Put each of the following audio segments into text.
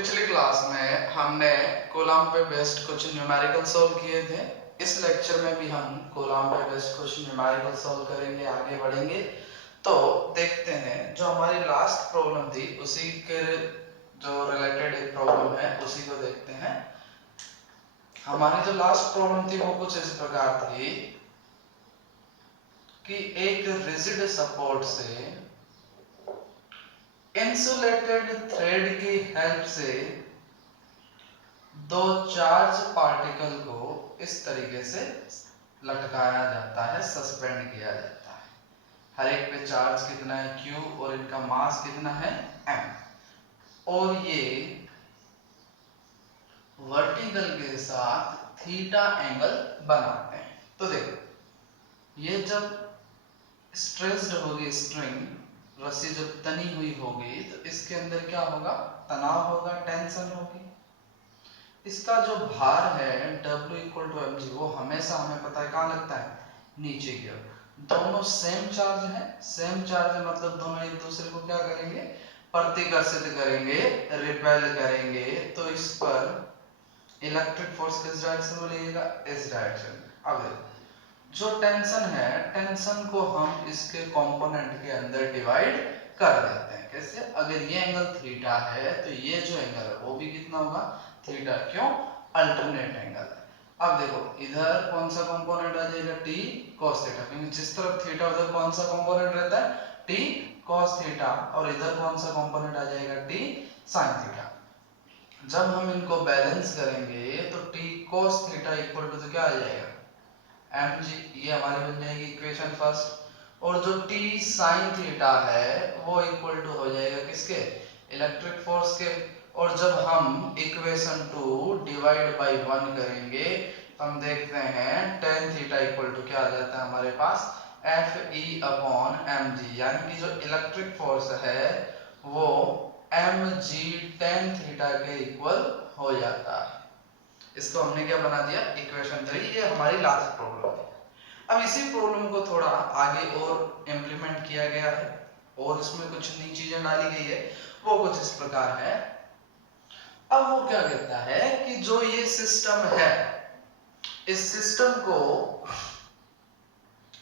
पिछली क्लास में हमने कूलम्ब पे बेस्ड कुछ न्यूमेरिकल सॉल्व किए थे। इस लेक्चर में भी हम कूलम्ब पे बेस्ड कुछ न्यूमेरिकल सॉल्व करेंगे, आगे बढ़ेंगे। तो देखते हैं, जो हमारी लास्ट प्रॉब्लम थी उसी के जो रिलेटेड एक प्रॉब्लम है उसी को देखते हैं। हमारी जो लास्ट प्रॉब्लम थी वो कुछ इस प्रकार थी कि एक रिजिड सपोर्ट से इंसुलेटेड थ्रेड की हेल्प से दो चार्ज पार्टिकल को इस तरीके से लटकाया जाता है, सस्पेंड किया जाता है। हर एक पे चार्ज कितना है Q और इनका मास कितना है M, और ये वर्टिकल के साथ थीटा एंगल बनाते हैं। तो देखो, ये जब स्ट्रेस्ड होगी स्ट्रिंग, रस्सी जब तनी हुई होगी तो इसके अंदर क्या होगा, तनाव होगा, टेंशन होगी। इसका जो भार है W इक्वल टू mg, वो हमेशा हमें पता है कहाँ लगता है, नीचे की ओर। दोनों सेम चार्ज है, सेम चार्ज है मतलब दोनों एक दूसरे को क्या करेंगे, प्रतिकर्षित करेंगे, रिपेल करेंगे। तो इस पर इलेक्ट्रिक फोर्स किस डायरेक्शन में लगेगा, इस डायरेक्शन में। अब देखो, जो टेंशन है, टेंशन को हम इसके कंपोनेंट के अंदर डिवाइड कर देते हैं। कैसे, अगर ये एंगल थीटा है तो ये जो एंगल है वो भी कितना होगा, थीटा। क्यों, अल्टरनेट एंगल है। अब देखो, इधर कौन सा कंपोनेंट आ जाएगा, टी cos थीटा, क्योंकि जिस तरफ थीटा उधर कौन सा कंपोनेंट रहता है, टी cos थीटा, और इधर कौन सा कंपोनेंट आ जाएगा, टी sin थीटा। जब हम इनको बैलेंस करेंगे तो T cos theta equal to तो क्या आ जाएगा, mg, ये हमारी बन जाएगी इक्वेशन फर्स्ट। और जो t sin थीटा है वो इक्वल टू हो जाएगा किसके, इलेक्ट्रिक फोर्स के। और जब हम इक्वेशन 2 डिवाइड बाय 1 करेंगे तो हम देखते हैं tan थीटा इक्वल टू क्या आ जाता है हमारे पास, Fe अपॉन mg, यानी कि जो इलेक्ट्रिक फोर्स है वो mg tan थीटा के इक्वल हो जाता है। इसको हमने क्या बना दिया, इक्वेशन 3। ये हमारी लास्ट प्रॉब्लम है। अब इसी प्रॉब्लम को थोड़ा आगे और इम्प्लीमेंट किया गया है और इसमें कुछ नई चीजें डाली गई है, वो कुछ इस प्रकार है। अब वो क्या कहता है कि जो ये सिस्टम है, इस सिस्टम को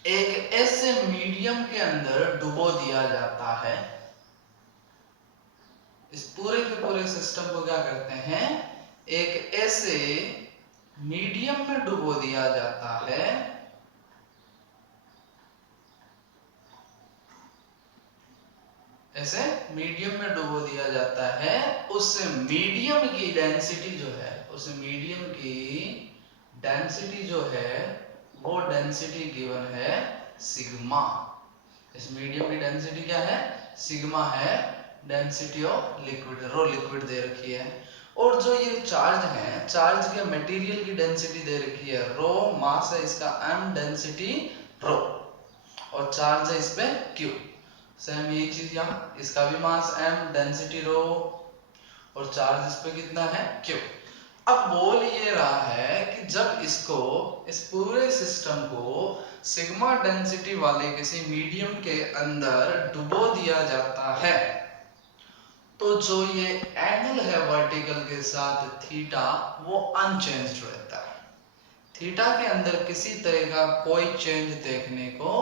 एक ऐसे मीडियम के अंदर डुबो दिया जाता है। इस पूरे के पूरे सिस्टम को क्या करते हैं, एक ऐसे मीडियम में डुबो दिया जाता है ऐसे मीडियम में डुबो दिया जाता है। उस मीडियम की डेंसिटी जो है, उस मीडियम की डेंसिटी जो है वो डेंसिटी गिवन है सिग्मा। इस मीडियम की डेंसिटी क्या है, सिग्मा है, density of liquid, rho liquid दे रखी है। और जो ये चार्ज है, चार्ज के मटेरियल की डेंसिटी दे रखी है रो, मास है इसका m, डेंसिटी रो, और चार्ज है इस पे q। सेम यही चीज यहाँ, इसका भी मास m, डेंसिटी रो, और चार्ज इस पे कितना है, q। अब बोल ये रहा है कि जब इसको, इस पूरे सिस्टम को सिग्मा डेंसिटी वाले किसी मीडियम के अंदर डुबो दिया जाता है तो जो ये एंगल है वर्टिकल के साथ थीटा, वो अनचेंज्ड रहता है। थीटा के अंदर किसी तरह का कोई चेंज देखने को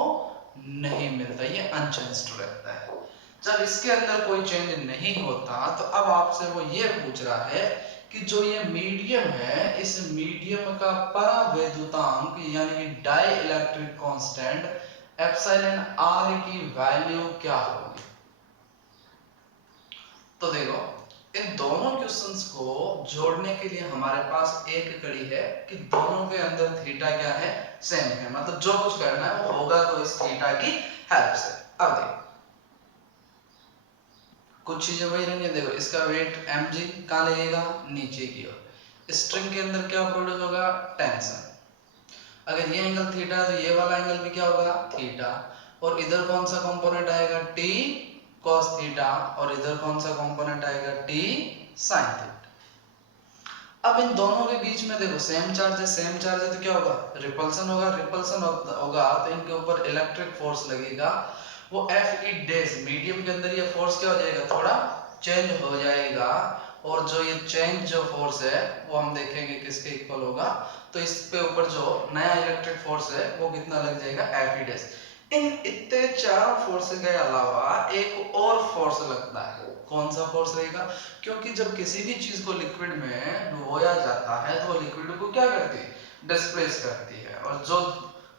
नहीं मिलता, ये अनचेंज्ड रहता है। जब इसके अंदर कोई चेंज नहीं होता तो अब आपसे वो ये पूछ रहा है कि जो ये मीडियम है, इस मीडियम का परावैद्युतांक यानी कि dielectric constant epsilon r की वैल्यू क्या होगी। तो देखो, इन दोनों क्वेश्चंस को जोड़ने के लिए हमारे पास एक कड़ी है कि दोनों के अंदर थीटा क्या है, सेम है, मतलब जो कुछ करना है वो होगा तो इस थीटा की हेल्प से। अब देखो, कुछ चीजें वही रहेंगी। देखो, इसका वेट mg कहाँ लगेगा, नीचे की ओर। स्ट्रिंग के अंदर क्या प्रोड्यूस होगा, टेंशन। अगर ये एंगल थीटा है तो ये वाला एंगल भी क्या होगा, थीटा। और इधर कौन सा कंपोनेंट आएगा, t cos थीटा, और इधर कौन सा कंपोनेंट आएगा, t sin थीटा। अब इन दोनों के बीच में देखो सेम चार्ज है, सेम चार्ज है तो क्या होगा, रिपल्सन होगा। रिपल्सन होगा तो इनके ऊपर इलेक्ट्रिक फोर्स लगेगा, वो Fe डैश, मीडियम के अंदर ये फोर्स क्या हो जाएगा, थोड़ा चेंज हो जाएगा। और जो ये चेंज जो फोर्स है वो हम देखेंगे किसके इक्वल होगा। तो इस पे ऊपर जो नया इलेक्ट्रिक फोर्स है वो कितना लग जाएगा, एफ ई डैश। इन इतने चारों फोर्स के अलावा एक और फोर्स लगता है। कौन सा फोर्स रहेगा, क्योंकि जब किसी भी चीज को लिक्विड में डुबोया जाता है तो वो लिक्विड को क्या करती है, डिस्प्लेस करती है। और जो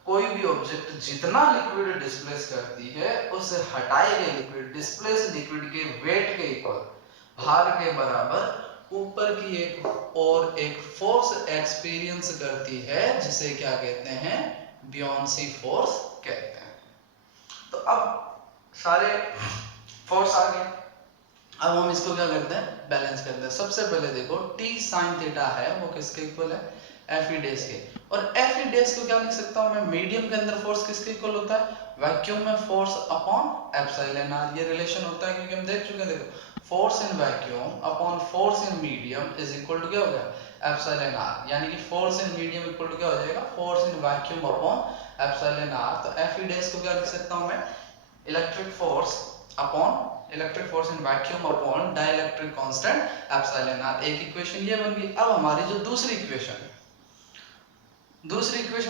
कोई भी ऑब्जेक्ट जितना लिक्विड डिस्प्लेस करती है उससे हटाए गए लिक्विड डिस्प्लेस लिक्विड के वेट के इक्वल, भार के बराबर ऊपर की एक फोर्स एक्सपीरियंस करती है, जिसे क्या कहते हैं, बियोंसी फोर्स कहते हैं। तो अब सारे फोर्स आ गए, अब हम इसको क्या करते हैं, बैलेंस करते हैं। सबसे पहले देखो t sin थीटा है वो किसके इक्वल है, एफ ई डैश के। और एफ ई डैश को क्या लिख सकता हूं मैं, मीडियम के अंदर फोर्स किसके इक्वल होता है, वैक्यूम में फोर्स अपॉन एप्सिलॉन आर। ये रिलेशन होता है क्योंकि हम देख चुके हैं, देखो force in vacuum upon force in medium is equal to क्या हो गया, एप्सिलॉन आर। यानी कि force in medium equal to क्या हो जाएगा, force in vacuum upon epsilon R. तो एफ ई डैश को क्या लिख सकता हूं मैं, electric force in vacuum upon dielectric constant epsilon R. एक इक्वेशन ये बन गई। अब हमारी जो दूसरी इक्वेशन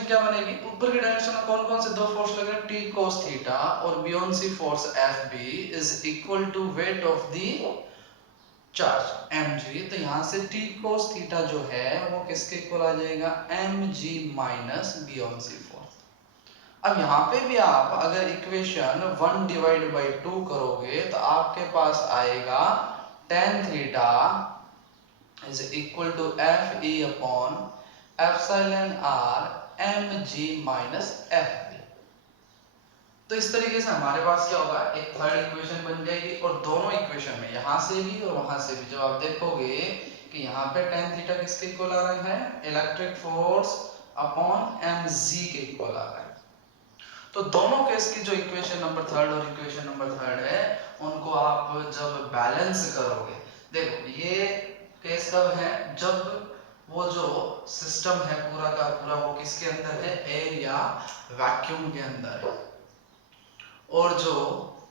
क्या बनेगी, ऊपर की डायरेक्शन में कौन कौन से दो फोर्स लग रहे हैं, t cos थीटा और buoyancy force Fb is equal to weight of the charge mg। तो यहां से t cos थीटा जो है वो किसके इक्वल आ जाएगा, mg माइनस बियोंसी फोर्स। अब यहाँ पे भी आप अगर इक्वेशन 1 डिवाइड बाई 2 करोगे तो आपके पास आएगा tan theta is equal to F E upon epsilon R M G minus F B. तो इस तरीके से हमारे पास क्या होगा, एक थर्ड इक्वेशन बन जाएगी। और दोनों इक्वेशन में यहाँ से भी और वहां से भी जब आप देखोगे कि यहाँ पे tan थीटा किसके इक्वल आ रहा है, electric force upon M G के इक्वल आ रहा है। तो दोनों केस की जो इक्वेशन नंबर थर्ड और इक्वेशन नंबर थर्ड है उनको आप जब बैलेंस करोगे, देखो ये केस कब है, जब वो जो सिस्टम है पूरा का पूरा वो किसके अंदर है, एयर या वैक्यूम के अंदर है। और जो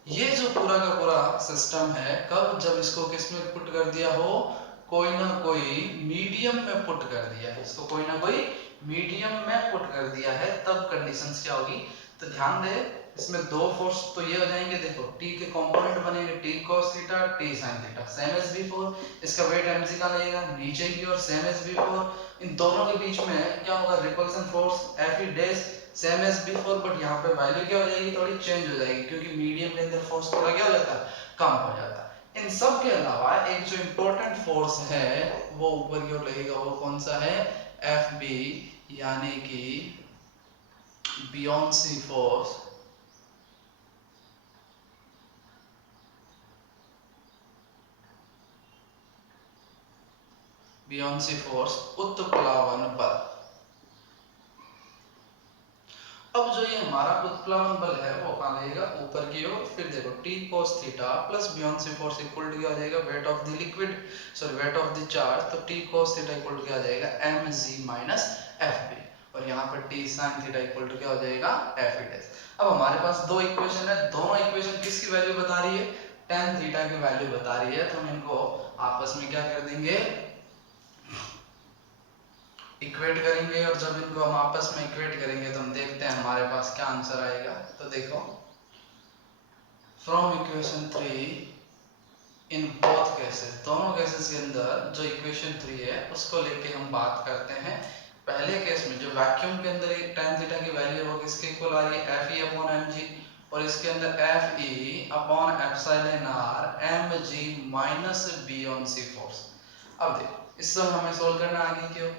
ये जो पूरा का पूरा सिस्टम है, कब, जब इसको किस में पुट कर दिया हो, कोई ना कोई मीडियम में पुट कर दिया है, इसको कोई ना कोई मीडियम में पुट कर दिया है, तब कंडीशंस क्या होगी। तो ध्यान दे, इसमें दो फोर्स तो ये हो जाएंगे, देखो t के कंपोनेंट बनेंगे t cos theta t sin theta, same as before. इसका वेट mg का लगेगा नीचे की ओर, सेम एज बिफोर। इन दोनों के बीच में क्या होगा, repulsion force F E dash, same as before. But यहाँ पे वैल्यू क्या हो जाएगी, थोड़ी चेंज हो जाएगी, क्योंकि मीडियम के अंदर फोर्स थोड़ा क्या हो जाता है, कम हो जाता है। इन सब के अलावा एक जो इंपॉर्टेंट फोर्स है वो ऊपर की ओर लगेगा, वो कौन सा है, एफ बी, यानी कि बियोंसी फोर्स उत्प्लावन बल। अब जो ये हमारा उत्प्लावन बल है वो कहाँ लगेगा, ऊपर की ओर। फिर देखो t cos theta plus buoyancy force equal to क्या हो जाएगा, weight of the liquid, sorry weight of the charge. तो t cos theta equal to क्या हो जाएगा, mg माइनस fb। और यहाँ पर t sin theta equal to क्या हो जाएगा, f ई डैश। अब हमारे पास दो इक्वेशन है, दोनों इक्वेशन किसकी वैल्यू बता रही है, tan थीटा की वैल्यू बता रही है। तो हम इनको आपस में क्या कर देंगे, इक्वेट करेंगे। और जब इनको हम आपस में इक्वेट करेंगे तो हम देखते हैं हमारे पास क्या आंसर आएगा। तो देखो, from equation 3 in both cases, दोनों केसेस के अंदर जो इक्वेशन 3 है उसको लेके हम बात करते हैं। पहले केस में जो वैक्यूम के अंदर tan थीटा की वैल्यू है वो किसके इक्वल आ रही है, F E upon M G. और इसके अंदर F E upon epsilon R M G minus buoyancy force. अब देखो इसको हमें सोल्व करना आगे क्यों।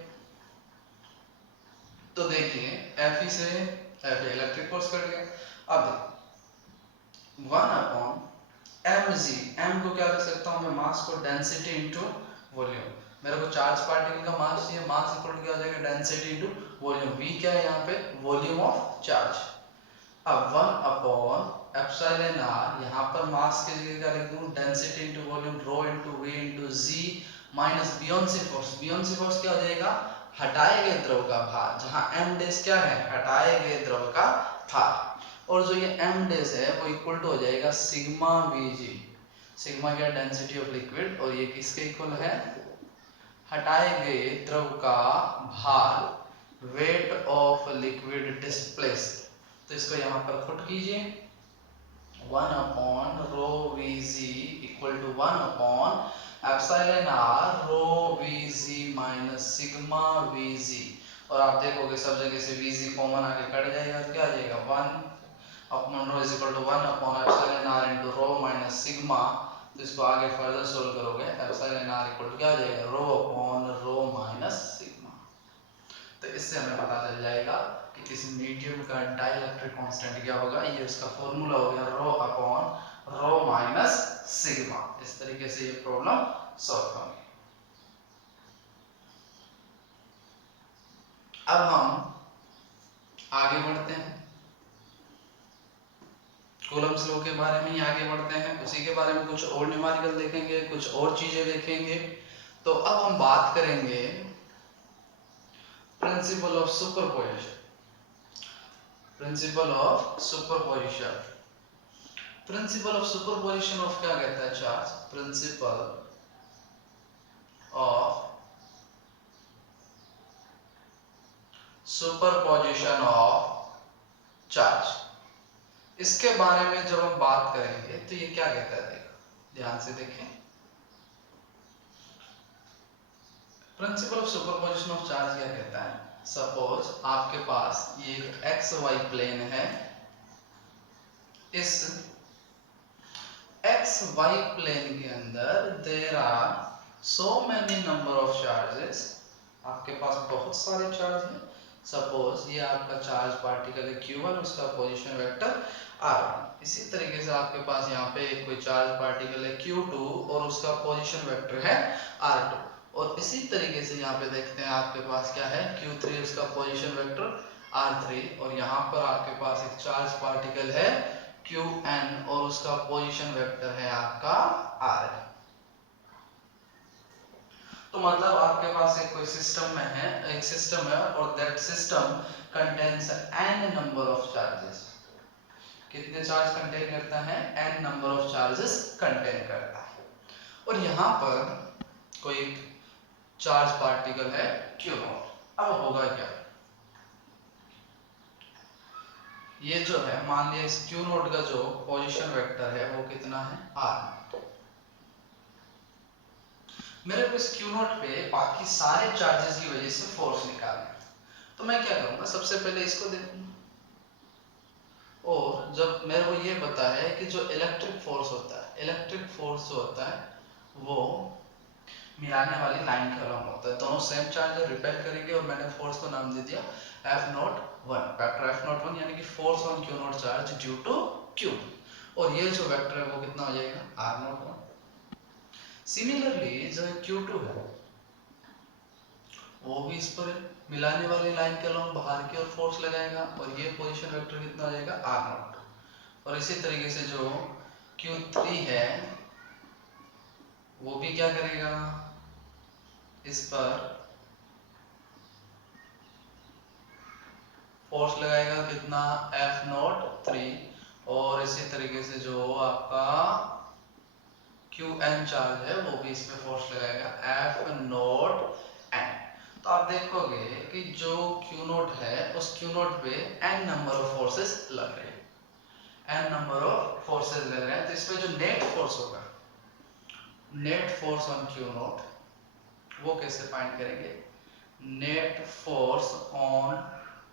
तो देखिए एफ ई से एफ इलेक्ट्रिक फोर्स कट गया। अब 1 अपॉन एम जी, एम को क्या रख सकता हूं मैं, मास को डेंसिटी इनटू वॉल्यूम। मेरे को चार्ज पार्टिकल का मास चाहिए, मास इक्वल टू क्या हो जाएगा, डेंसिटी इनटू वॉल्यूम। वी क्या है यहाँ पे, वॉल्यूम ऑफ चार्ज। अब 1 अपॉन एप्सिलॉन आर, यहाँ पर मास की जगह क्या लिख दूं, density into volume, rho into V into G minus buoyancy force. Buoyancy force क्या हो जाएगा, हटाए गए द्रव का भार, जहां एम डैश क्या है, हटाए गए द्रव का भार। और जो ये एम डैश है वो इक्वल टू हो जाएगा सिग्मा वी जी। सिग्मा क्या डेंसिटी ऑफ लिक्विड, और ये किसके इक्वल है, हटाए गए द्रव का भार, वेट ऑफ लिक्विड डिस्प्लेस्ड। तो इसको यहाँ पर पुट कीजिए, 1 upon rho V G equal to 1 upon epsilon R rho V G minus sigma V G. और आप देखोगे सब जगह से वी जी कॉमन आके कट जाएगा, तो क्या आ जाएगा 1 upon rho is equal to 1 upon epsilon R into rho minus sigma. तो इसको आगे फर्दर सोल्व करोगे, एप्सिलॉन आर इक्वल टू क्या आ जाएगा, rho upon rho minus sigma. तो इससे हमें पता चल जाएगा कि इस मीडियम का डाइलेक्ट्रिक कांस्टेंट क्या होगा, ये उसका फॉर्मूला हो गया रो अपॉन रो माइनस सिग्मा। इस तरीके से ये प्रॉब्लम सॉल्व होगी। अब हम आगे बढ़ते हैं, कूलम्ब्स लॉ के बारे में ही आगे बढ़ते हैं, उसी के बारे में कुछ और न्यूमेरिकल देखेंगे, कुछ और चीजें देखेंगे। तो अब हम बात करेंगे principal of superposition. Principal of superposition, principal of superposition of क्या कहता है charge, principal of superposition of charge. इसके बारे में जब हम बात करेंगे तो ये क्या कहता है, देखो ध्यान से देखें। Principal of superposition of charge क्या कहता है, सपोज आपके पास ये एक एक्स वाई प्लेन है, इस एक्स वाई प्लेन के अंदर there are so many number of charges, आपके पास बहुत सारे चार्ज हैं। सपोज ये आपका चार्ज पार्टिकल है q1, उसका पोजीशन वेक्टर r1। इसी तरीके से आपके पास यहाँ पे कोई चार्ज पार्टिकल है q2 और उसका पोजीशन वेक्टर है r2। और इसी तरीके से यहाँ पे देखते हैं आपके पास क्या है q3, उसका पोजीशन वेक्टर r3। और यहाँ पर आपके पास एक चार्ज पार्टिकल है qn और उसका पोजीशन वेक्टर है आपका r। तो मतलब आपके पास एक कोई सिस्टम में है, एक सिस्टम है और that system contains n number of charges. कितने चार्ज कंटेन करता है, n number of charges contain करता है। और यहाँ पर कोई चार्ज पार्टिकल है q0। अब होगा क्या, ये जो है मान लिया इस q0 का जो पोजीशन वेक्टर है वो कितना है r। मेरे को इस Q0 पे बाकी सारे चार्जेस की वजह से फोर्स निकालना है। तो मैं क्या करूंगा, सबसे पहले इसको देखूंगा, और जब मेरे को ये पता है कि जो इलेक्ट्रिक फोर्स होता है, इलेक्ट्रिक फोर्स जो होता है वो मिलाने वाली लाइन के अलोंग होता है। दोनों सेम चार्ज रिपेल करेंगे और मैंने फोर्स को नाम दे दिया F01, वेक्टर F01, यानी कि force on Q0 charge due to Q। और ये जो वेक्टर है वो कितना हो जाएगा R01। सिमिलरली जो Q2 है वो भी इस पर मिलाने वाली लाइन के अलोंग बाहर की ओर फोर्स लगाएगा और ये पोजीशन वेक्टर कितना हो जाएगा R0। और इसी तरीके से जो Q3 है वो भी क्या करेगा, इस पर फोर्स लगाएगा कितना F03। और इसी तरीके से जो आपका Qn चार्ज है वो भी इस पे फोर्स लगाएगा F0n। तो आप देखोगे कि जो Q0 है उस Q0 पे n नंबर ऑफ फोर्सेस लग रहे हैं, n नंबर ऑफ फोर्सेस लग रहे हैं। तो इस पे जो नेट फोर्स होगा, नेट फोर्स ऑन Q0, वो कैसे फाइंड करेंगे, नेट फोर्स ऑन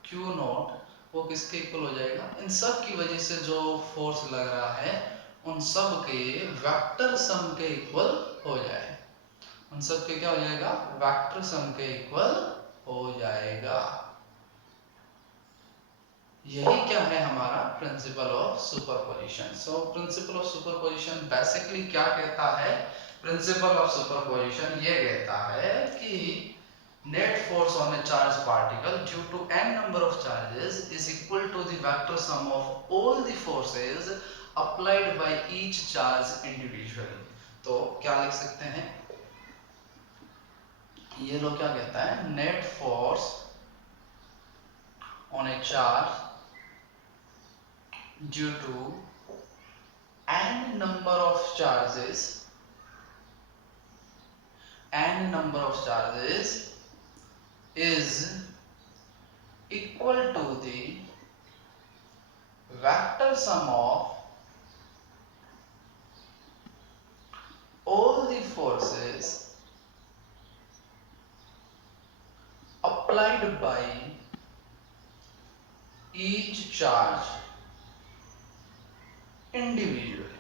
Q0 वो किसके इक्वल हो जाएगा, इन सब की वजह से जो फोर्स लग रहा है उन सब के वेक्टर सम के इक्वल हो जाए, उन सब के क्या हो जाएगा, वेक्टर सम के इक्वल हो जाएगा। यही क्या है हमारा principal of superposition. So principal of superposition basically क्या कहता है, प्रिंसिपल ऑफ सुपरपोजिशन ये कहता है कि net force on a charged particle due to n number of charges is equal to the vector sum of all the forces applied by each charge individually। तो क्या लिख सकते हैं, ये लोग क्या कहता है, net force on a charge due to n n number of charges is equal to the vector sum of all the forces applied by each charge individually.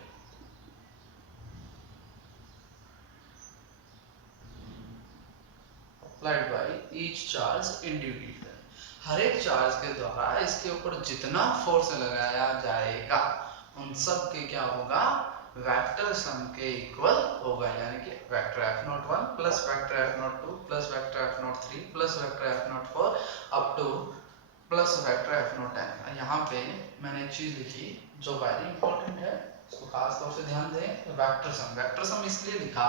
Applied by each charge individually. हर एक charge के द्वारा इसके ऊपर जितना force लगाया जाएगा उन सब के क्या होगा, वेक्टर सम के इक्वल होगा। यानी कि vector F01 plus vector F02 plus vector F03 plus vector F04 up two plus vector F010। यहाँ पे मैंने एक चीज लिखी जो वेरी इंपॉर्टेंट है, इसको खास तौर से ध्यान दें। वेक्टर सम इसलिए लिखा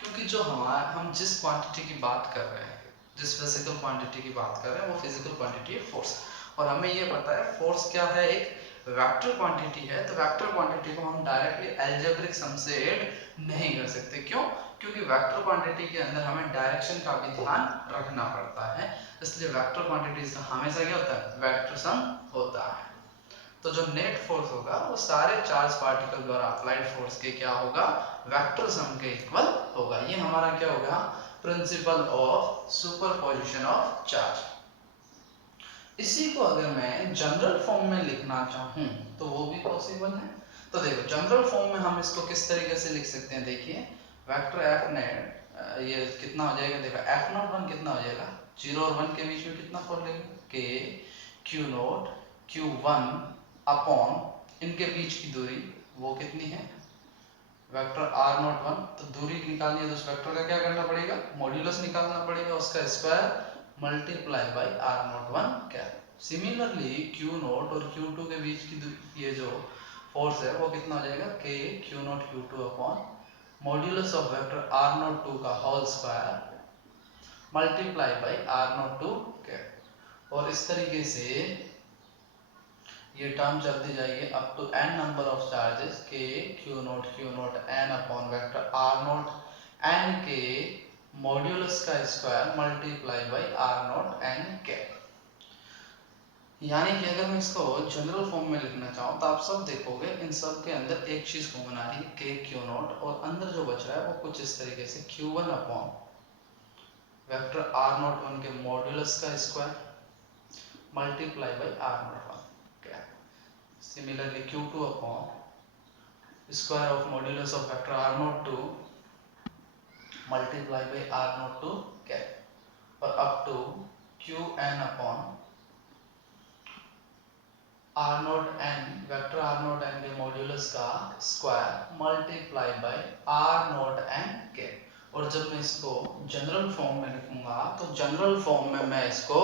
क्योंकि जो हम जिस क्वांटिटी की बात कर रहे हैं, जिस फिजिकल क्वांटिटी की बात कर रहे हैं, वो फिजिकल क्वांटिटी है फोर्स। और हमें ये पता है फोर्स क्या है, एक वेक्टर क्वांटिटी है। तो वेक्टर क्वांटिटी को हम डायरेक्टली अलजेब्रिक सम से ऐड नहीं कर सकते। क्यों? क्योंकि वेक्टर क्वांटिटी के अंदर हमें डायरेक्शन का भी ध्यान रखना पड़ता है। इसलिए वेक्टर क्वांटिटीज का हमेशा क्या होता है, वेक्टर सम होता है। तो जो नेट फोर्स होगा वो सारे चार्ज पार्टिकल द्वारा अप्लाइड फोर्स के क्या होगा, वेक्टर सम के इक्वल होगा। ये हमारा क्या होगा, principal of superposition of charge. इसी को अगर मैं जनरल फॉर्म में लिखना चाहूं तो वो भी पॉसिबल है। तो देखो जनरल फॉर्म में हम इसको किस तरीके से लिख सकते हैं, देखिए वेक्टर एफ नेट ये कितना हो जाएगा, देखो F01 कितना हो जाएगा, 0 और 1 के बीच में कितना फोर्स लगेगा, K Q0 Q1 अपॉन इनके बीच की दूरी वो कितनी है, वेक्टर R01। तो दूरी निकालनी है तो उस वेक्टर का क्या करना पड़ेगा, मॉड्यूलस निकालना पड़ेगा, उसका स्क्वायर मल्टीप्लाई बाय R01 क्या। सिमिलरली Q0 और Q2 के बीच की ये जो फोर्स है वो कितना हो जाएगा, K Q0 Q2 upon modulus of vector R02 का whole square multiply bye R02 क्या। और इस तरीके से ये टर्म चलती जाएगी up to n number of charges K Q0 n upon vector R0 n के मॉड्यूलस का square multiply by R0 n के। यानी कि अगर मैं इसको जनरल फॉर्म में लिखना चाहूँ तो आप सब देखोगे इन सब के अंदर एक चीज कॉमन आ रही है, K Q0, और अंदर जो बच रहा है वो कुछ इस तरीके से Q1 अपॉन वेक्टर R01 के मॉड्यूलस का square multiply bye R01। Similarly, Q2 upon square of modulus of vector R02 multiplied by R02 cap और up to Qn upon R0n vector R0n के मॉड्यूलस का square multiply bye R0n cap. और जब मैं इसको general form में लिखूंगा तो जनरल फॉर्म में मैं इसको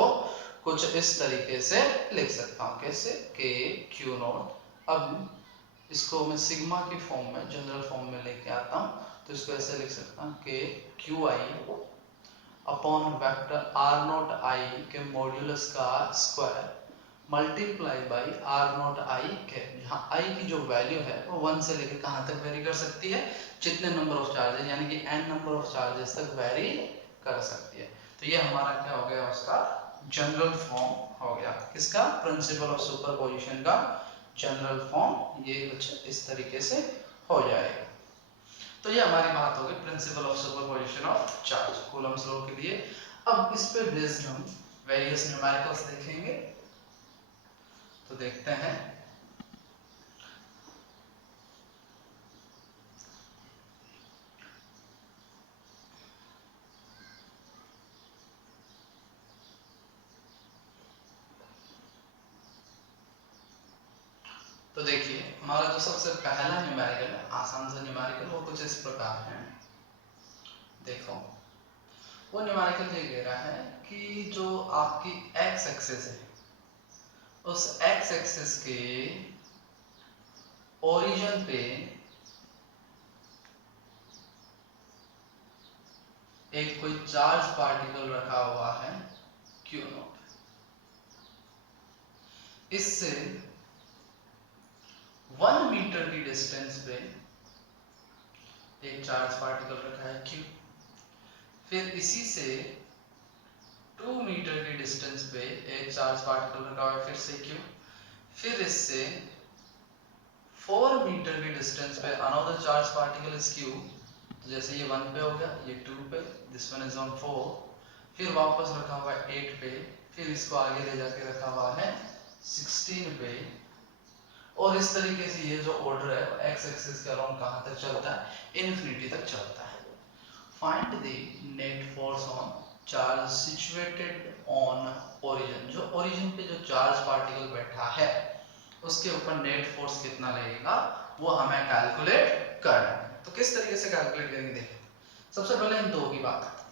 कुछ इस तरीके से लिख सकता हूँ, कैसे, K Q0। अब इसको मैं सिग्मा की फॉर्म में जनरल फॉर्म में लेके आता हूँ तो इसको ऐसे लिख सकता हूँ, K QI upon vector R0I के मॉड्यूलस का स्क्वायर मल्टीप्लाई बाय R0I के। जहाँ I की जो वैल्यू है वो 1 से लेकर कहाँ तक वेरी कर सकती है, जितने नंबर ऑफ चार्जेस यानी कि n नंबर ऑफ चार्जेस तक वेरी कर सकती है। तो ये हमारा क्या हो गया, उसका जनरल फॉर्म हो गया, किसका, प्रिंसिपल ऑफ सुपरपोजिशन का जनरल फॉर्म। ये कुछ इस तरीके से हो जाएगा। तो ये हमारी बात होगी principal of superposition of charge Coulomb's law के लिए। अब इस पे बेस्ड हम वेरियस न्यूमेरिकल्स देखेंगे। तो देखते हैं, तो देखिए हमारा जो सबसे पहला न्यूमेरिकल है, आसान सा न्यूमेरिकल, वो कुछ इस प्रकार है। देखो वो न्यूमेरिकल ये कह रहा है कि जो आपकी एक्स एक्सिस है उस एक्स एक्सिस के ओरिजिन पे एक कोई चार्ज पार्टिकल रखा हुआ है Q0। इससे 1 मीटर की डिस्टेंस पे एक चार्ज पार्टिकल रखा है Q, फिर इसी से 2 मीटर की डिस्टेंस पे एक चार्ज पार्टिकल रखा हुआ है फिर से Q, फिर इससे 4 मीटर की डिस्टेंस पे another charge particle is Q। तो जैसे ये 1 पे हो गया, ये 2 पे, दिस वन इज ऑन 4, फिर वापस रखा हुआ है 8 पे, फिर इसको आगे ले जाके रखा हुआ है 16 पे, और इस तरीके से ये जो ऑर्डर है एक्स एक्सिस के अराउंड कहाँ तक चलता है, इन्फिनिटी तक चलता है। Find the net force on charge situated on origin, जो ओरिजिन पे जो चार्ज पार्टिकल बैठा है उसके ऊपर नेट फोर्स कितना लगेगा वो हमें कैलकुलेट करना है। तो किस तरीके से कैलकुलेट करेंगे देखिए, सबसे पहले इन दो की बात करते हैं।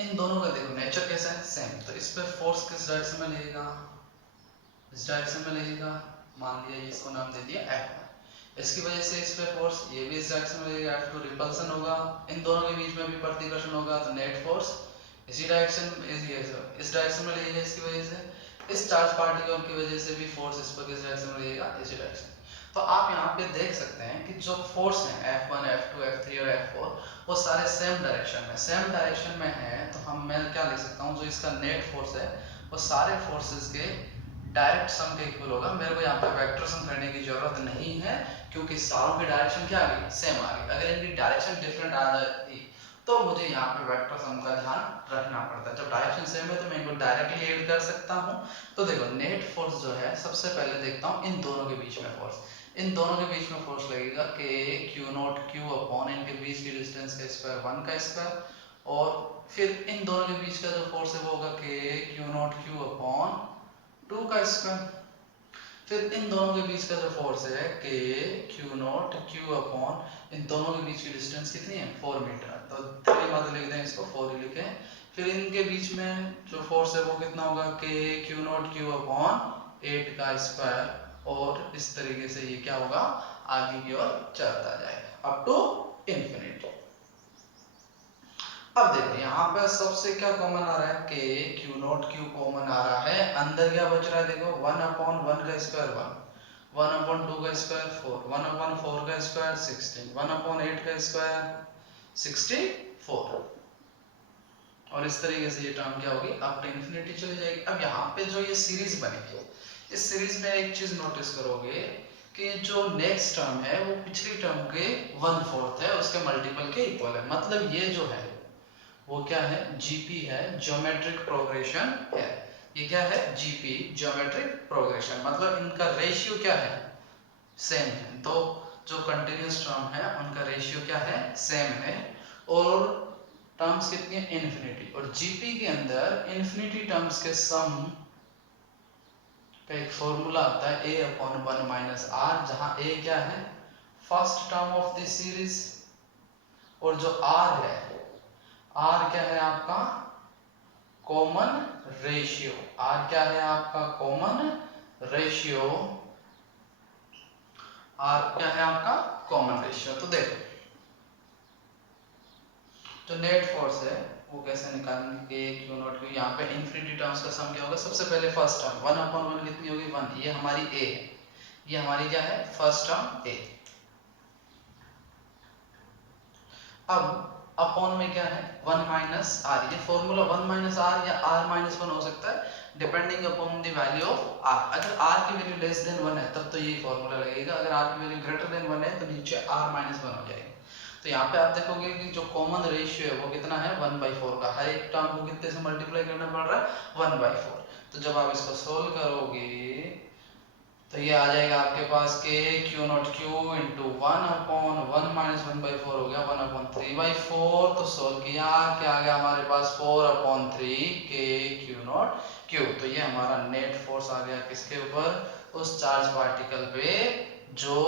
इन दोनों का देखो नेचर कैसा है, सेम। तो इस पे फोर्स किस डायरेक्शन में लगेगा, इस डायरेक्शन में लगेगा, मान लिया इसको नाम दे दिया F1। इसकी वजह से इस पे फोर्स ये भी इस डायरेक्शन में लगेगा, F2 रिपल्सन होगा, इन दोनों के बीच में भी प्रतिकर्षण होगा, तो नेट फोर्स इसी डायरेक्शन इस डायरेक्शन में लगेगा। इसकी वजह से इस चार्ज पार्टिकल की वजह से भी फोर्स इस पर किस डायरेक्शन में लगेगा, इसी डायरेक्शन। तो आप यहाँ पे देख सकते हैं कि जो फोर्स है F1, F2, F3 और F4 वो सारे सेम डायरेक्शन में है। तो हम मैं क्या लिख सकता हूँ, जो इसका नेट फोर्स है वो सारे फोर्सेस के डायरेक्ट सम के इक्वल होगा। मेरे को यहाँ पे वेक्टर सम करने की जरूरत नहीं है क्योंकि सारों की डायरेक्शन क्या आ गई, सेम आ गई। अगर इनकी डायरेक्शन डिफरेंट आ जाती तो मुझे यहाँ पे वेक्टर सम का ध्यान रखना पड़ता है। जब डायरेक्शन सेम है तो मैं इनको डायरेक्टली ऐड कर सकता हूँ। तो देखो नेट फोर्स जो है, सबसे पहले देखता हूँ इन दोनों के बीच में फोर्स। इन दोनों के बीच में फोर्स लगेगा के क्यू नॉट क्यू अपॉन इनके बीच की डिस्टेंस का स्क्वायर 1 का स्क्वायर, और फिर इन दोनों के बीच का जो फोर्स है वो होगा के क्यू नॉट क्यू अपॉन 2 का स्क्वायर। फिर इन दोनों के बीच का जो फोर्स है के क्यू नॉट क्यू अपॉन इन दोनों के बीच की डिस्टेंस कितनी है, 4 मीटर। तो 3 मत लिख दें, इसको 4 ही लिखें। फिर इनके बीच में जो फोर्स है वो कितना होगा, के क्यू नॉट क्यू अपॉन 8 का स्क्वायर, और इस तरीके से ये क्या होगा, आगे की ओर चलता जाएगा अप टू इंफिनिटी। अब देखो यहाँ पे सबसे क्या कॉमन आ रहा है, के क्यू नॉट क्यू कॉमन आ रहा है, अंदर क्या बच रहा है देखो, 1 अपॉन 1 का स्क्वायर 1, 1 अपॉन 2 का स्क्वायर 4, 1 अपॉन 4 का स्क्वायर 16, 1 अपॉन 8 का स्क्वायर 64, और इस तरीके से ये टर्म क्या होगी, अप टू इंफिनिटी चली जाएगी। अब यहाँ पे जो ये सीरीज बनेगी, इस सीरीज में एक चीज नोटिस करोगे कि जो नेक्स्ट टर्म है वो पिछली टर्म के 1/4 है, उसके मल्टीपल के इक्वल है। मतलब ये जो है वो क्या है, जीपी है, ज्योमेट्रिक प्रोग्रेशन है। ये क्या है, जीपी ज्योमेट्रिक प्रोग्रेशन, मतलब इनका रेशियो क्या है, सेम है। तो जो कंटिन्यूअस टर्म है उनका रेशियो क्या है, सेम है, और टर्म्स कितनी है, इन्फिनिटी। और जीपी के अंदर इन्फिनिटी टर्म्स के सम का एक फॉर्मूला आता है a अपॉन 1 माइनस आर, जहां a क्या है, first term of this series, और जो r है, r क्या है आपका, कॉमन रेशियो। r क्या है आपका, कॉमन रेशियो, r क्या है आपका, कॉमन रेशियो। तो देखो जो नेट फोर्स है वो कैसे निकालेंगे, के क्यू नॉट क्यू, यहाँ पे इन्फिनिटी टर्म्स का सम क्या होगा, सबसे पहले फर्स्ट टर्म 1 अपॉन 1 कितनी होगी, 1, ये हमारी a है, ये हमारी क्या है, फर्स्ट टर्म a। अब अपॉन में क्या है, 1 माइनस आर, ये फॉर्मूला 1 माइनस आर या r माइनस 1 हो सकता है depending upon the value of r। अगर r की वैल्यू लेस देन 1 है तब तो यही फॉर्मूला लगेगा, अगर r की वैल्यू ग्रेटर देन 1 है तो नीचे r माइनस 1 हो जाएगा। तो यहाँ पे आप देखोगे कि जो कॉमन रेशियो है वो कितना है, 1/4 का। हर एक टर्म को कितने से मल्टीप्लाई करना पड़ रहा है, 1/4। तो जब आप इसको सोल्व करोगे तो ये आ जाएगा आपके पास के Q not Q into 1 upon 1 minus 1/4 हो गया 1 अपॉन 3/4। तो सोल्व किया, क्या आ गया हमारे पास, 4 अपॉन 3 के क्यू नॉट क्यू। तो ये हमारा नेट फोर्स आ गया किसके ऊपर, उस चार्ज पार्टिकल पे जो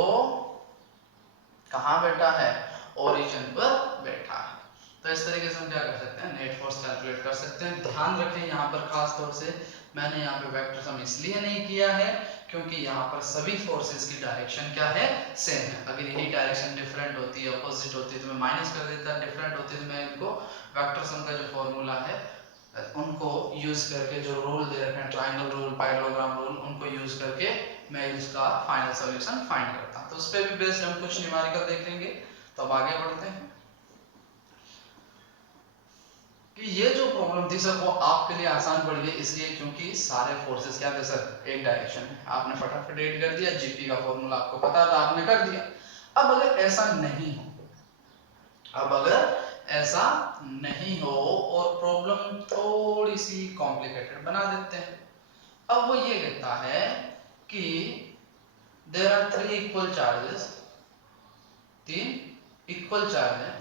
कहाँ बैठा है, ओरिजिन पर बैठा है। तो इस तरीके से हम क्या कर सकते हैं, नेट फोर्स कैलकुलेट कर सकते हैं। ध्यान रखें यहाँ पर खास तौर से मैंने यहाँ पे वेक्टर सम इसलिए नहीं किया है क्योंकि यहाँ पर सभी फोर्सेस की डायरेक्शन क्या है, सेम है। अगर यही डायरेक्शन डिफरेंट होती है, अपोजिट होती है तो मैं माइनस कर देता, डिफरेंट होती है तो मैं इनको वेक्टर सम का जो फॉर्मूला है उनको यूज करके, जो रूल दे रखे हैं ट्रायंगल रूल, पैरेललोग्राम रूल, उनको यूज करके मैं इसका फाइनल सॉल्यूशन फाइंड करता हूँ। तो उस पर भी बेस्ड हम कुछ न्यूमेरिकल देख लेंगे। तो अब आगे बढ़ते हैं कि ये जो प्रॉब्लम थी सर वो आपके लिए आसान पड़ गई, इसलिए क्योंकि सारे फोर्सेस क्या थे सर, एक डायरेक्शन में। आपने फटाफट रेड कर दिया, जीपी का फॉर्मूला आपको पता था, आपने कर दिया। अब अगर ऐसा नहीं हो, अब अगर ऐसा नहीं हो और प्रॉब्लम थोड़ी सी कॉम्प्लिकेटेड बना देते हैं। अब वो ये कहता है कि there are 3 equal charges, 3 equal charge है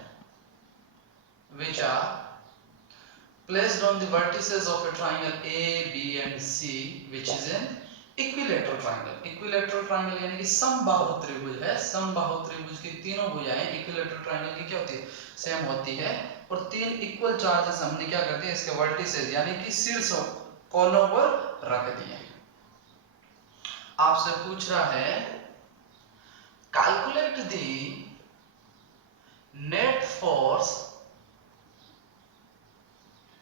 which are placed on the vertices of a triangle A, B and C which is an equilateral triangle. Equilateral triangle यानी कि समबाहु त्रिभुज है। समबाहु त्रिभुज की तीनों भुजाएं इक्विलैटरल ट्रायंगल की क्या होती है, सेम होती है। और 3 इक्वल चार्जेस हमने क्या कर दिए, इसके वर्टिसेस यानी कि शीर्ष कोनों पर रख दिए। आपसे पूछ रहा है calculate the net force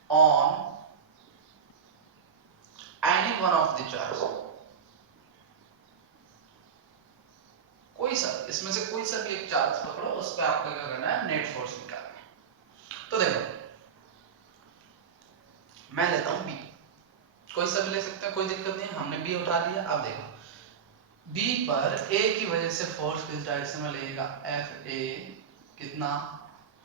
on any one of the charge. कोई सा, इसमें से कोई सा भी एक चार्ज पकड़ो, उस पर आपको क्या करना है, नेट फोर्स निकालना है। तो देखो मैं लेता हूं बी, कोई सा भी ले सकते हैं, कोई दिक्कत नहीं है, हमने बी उठा लिया। अब देखो बी पर ए की वजह से फोर्स किस डायरेक्शन में लगेगा, एफ ए, कितना,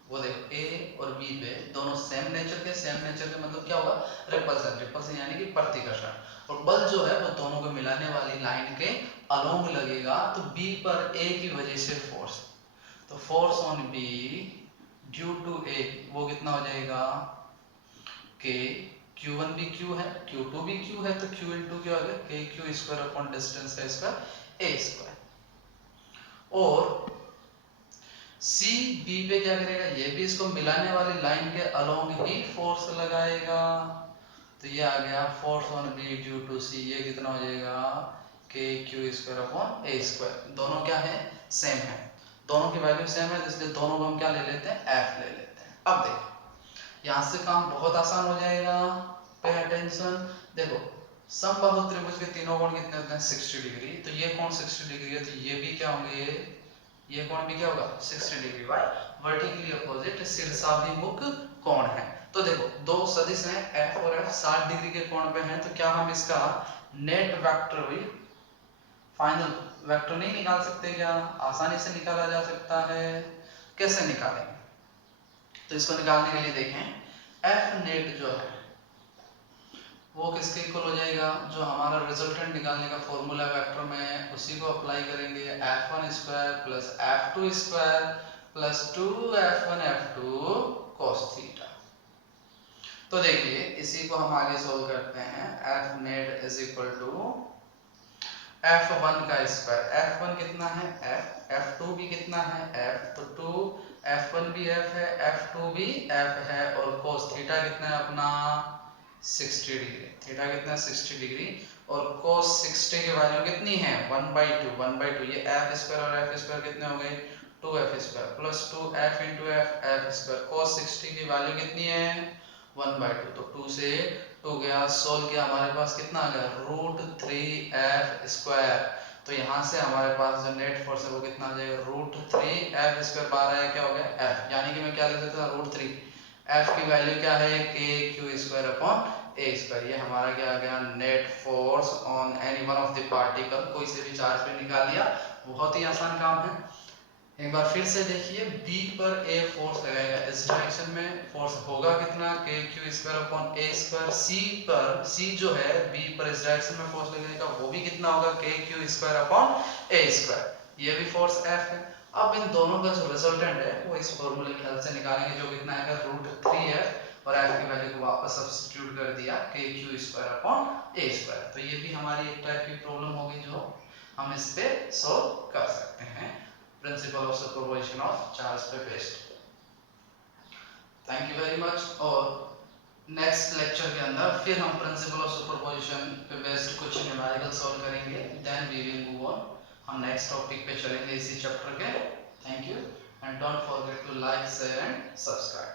वो देखो ए और बी पे दोनों सेम नेचर के, सेम नेचर के मतलब क्या होगा, रिपल्सन, रिपल्सन यानी कि प्रतिकर्षण। और बल जो है वो दोनों को मिलाने वाली लाइन के अलोंग लगेगा। तो बी पर ए की वजह से फोर्स, तो force on B due to A वो कितना हो जाएगा, के Q1 भी Q है, Q2 भी Q है, तो Q इंटू क्या हो गया, के क्यू स्क्वायर अपॉन डिस्टेंस का स्क्वायर ए स्क्वायर। और C B पे क्या करेगा, ये भी इसको मिलाने वाली लाइन के अलोंग ही फोर्स लगाएगा। तो ये आ गया force on B due to C, ये कितना हो जाएगा, K Q square upon A square. दोनों क्या है, सेम है, दोनों की वैल्यू सेम है, इसलिए दोनों को हम क्या ले लेते हैं, एफ ले लेते हैं। अब देखो यहां से काम बहुत आसान हो जाएगा, पे अटेंशन। देखो समबाहु त्रिभुज के तीनों कोण कितने होते हैं, 60 डिग्री। तो ये कोण 60 डिग्री है, तो ये भी क्या होंगे, ये कोण भी क्या होगा, 60 डिग्री। वाई वर्टिकली अपोजिट शीर्षाभिमुख कोण है। तो देखो दो सदिश हैं f और f 60 डिग्री के कोण पे हैं, तो क्या हम इसका नेट वेक्टर भी फाइनल वेक्टर नहीं निकाल सकते क्या, आसानी से निकाला जा सकता है। कैसे निकालेंगे, तो इसको निकालने के लिए देखें एफ नेट जो है वो किसके इक्वल हो जाएगा, जो हमारा रिजल्टेंट निकालने का फॉर्मूला वेक्टर में उसी को अप्लाई करेंगे, f1 square plus f2 square plus 2f1 f2 cos theta. तो देखिए इसी को हम आगे सोल्व करते हैं, f net is equal to f1 का स्क्वायर, f1 कितना है f, f2 भी कितना है f, तो 2 f1 भी f है, f2 भी f है, और cos थीटा कितना है अपना 60 डिग्री, थीटा कितना है 60 डिग्री, और cos 60 की वैल्यू कितनी है 1/2, 1/2 ये f स्क्वायर और f स्क्वायर कितने हो गए 2f square plus 2f into f, f square, cos 60 की वैल्यू कितनी है 1/2, तो 2 से 2 गया, सोल्व किया, हमारे पास कितना आ गया √3f स्क्वायर। तो यहाँ से हमारे पास जो नेट फोर्स है वो कितना आ जाएगा √3f स्क्वायर, बाहर आया क्या हो गया f, यानी कि मैं क्या लिख सकता हूँ √3, f की वैल्यू क्या है के Q square upon A square. ये हमारा क्या आ गया net force on any one of the particle, कोई से भी चार्ज पे निकाल लिया, बहुत ही आसान काम है। एक बार फिर से देखिए B पर A फोर्स लगाएगा, इस डायरेक्शन में फोर्स होगा कितना के Q square upon A square. C पर C जो है B पर इस डायरेक्शन में फोर्स लगाएगा, वो भी कितना होगा के Q square upon A square, ये भी फोर्स F है। अब इन दोनों का जो रिजल्टेंट है वो इस फॉर्मूले की हेल्प से निकालेंगे, जो कितना आएगा √3f, और f की वैल्यू को वापस सब्स्टिट्यूट कर दिया के Q square upon A square. तो ये भी हमारी एक टाइप की प्रॉब्लम होगी जो हम इस पे सॉल्व कर सकते हैं, principle of superposition of charge पे based. Thank you very much. और नेक्स्ट लेक्चर के अंदर फिर हम प्रिंसिपल ऑफ सुपरपोजिशन पे बेस्ड कुछ न्यूमेरिकल सॉल्व करेंगे, then we will move on, हम नेक्स्ट टॉपिक पे चलेंगे इसी चैप्टर के। Thank you and don't forget to like, share and subscribe.